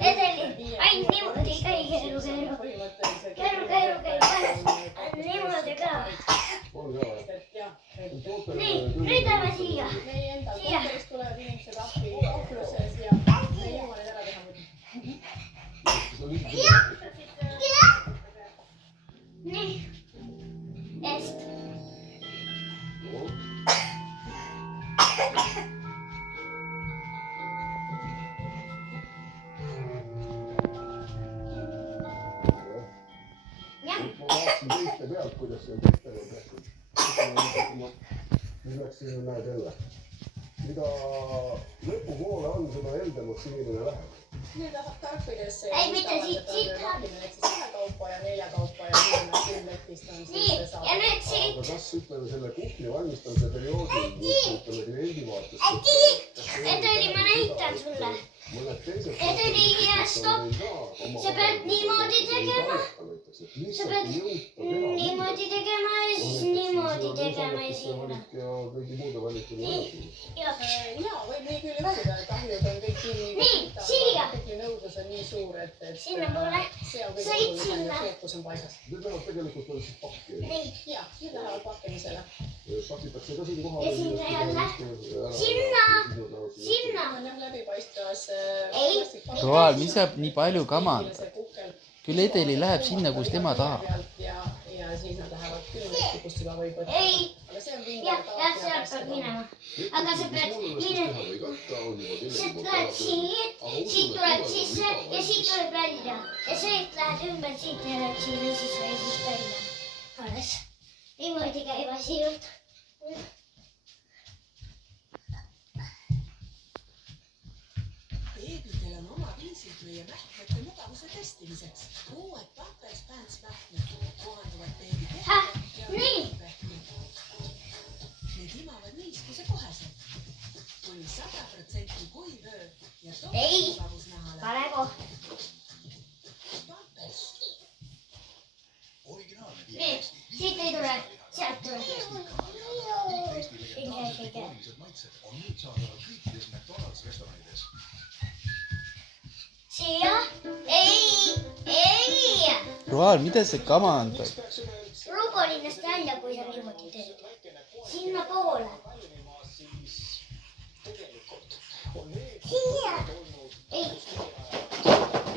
Edeli, ainult niimoodi ei käi, käru, niimoodi ka. Nii, nüüd lähme siia. Siia. Nii, eest. Ma vaatasin teiste pealt, kuidas see on tehtud. Nüüd läks siin näed jälle. Mida lõpupoole on, seda heldemaks inimene läheb. Nüüd läheb tarkpidesse Ei, mitte siit läheb. Ehk siis 1 kaupa ja 4 kaupa ja 10 letist on Nii, ja nüüd siit. Aga kas ütleme selle kuhni valmistamise perioodil, ütleme kliendi vaates. Edeli, ma näitan sulle. Edeli ja stopp. Sa pead niimoodi tegema. Sa pead niimoodi tegema ja siis niimoodi tegema ja sinna. Nii, jah. Jaa, võib nii küll öelda, et ahjud on kõik kinni. Nii, siia. Nõudlus on nii suur, et Sinnapoole. see on kõige Sõit olulisem sinna. ja fookus on paigas. Need lähevad tegelikult veel siis pakki. Nii, Jaa, nüüd lähevad pakkimisele. Pakitakse ka siin kohal. ja sinna jälle. Sinna. Sinna. On jah läbipaistvas Ei. Roal, mis saab nii palju kamanda? Küll Edeli läheb sinna, kus tema tahab. Ja siis nad lähevad küll letti, kust juba võib võtta. Ei. Aga see on Jah, sealt peab minema. Aga sa pead minema. Sa tuled siit, siit tuleb sisse ja siit tuleb välja. Ja siit lähed ümber, siit läheb sinna sisse ja siis välja. Alles. Niimoodi käib asi jutt. Beebitel on oma viisid meie mähkmete mugavuse testimiseks. Uued Pampers Pants mähkmed kohanduvad beebi Häh, nii. Need imavad niiskuse koheselt. Kuni 100% kuiv öö ja Ei. mugavusnahale. Vale koht. Pampers. Nii, siit ei tule, sealt tuleb. Hinge. Siia. Ei. Roal, mida see kamandab? Ruubolinast välja, kui sa niimoodi teed. Sinna poole. Siia. Ei.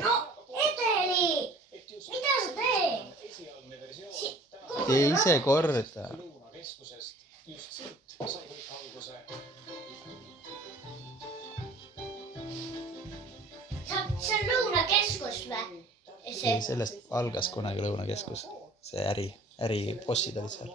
No, Edeli. Mida sa teed? Tee ise korda. See on Lõunakeskus või? Sellest algas kunagi Lõunakeskus. See äribossid olid seal.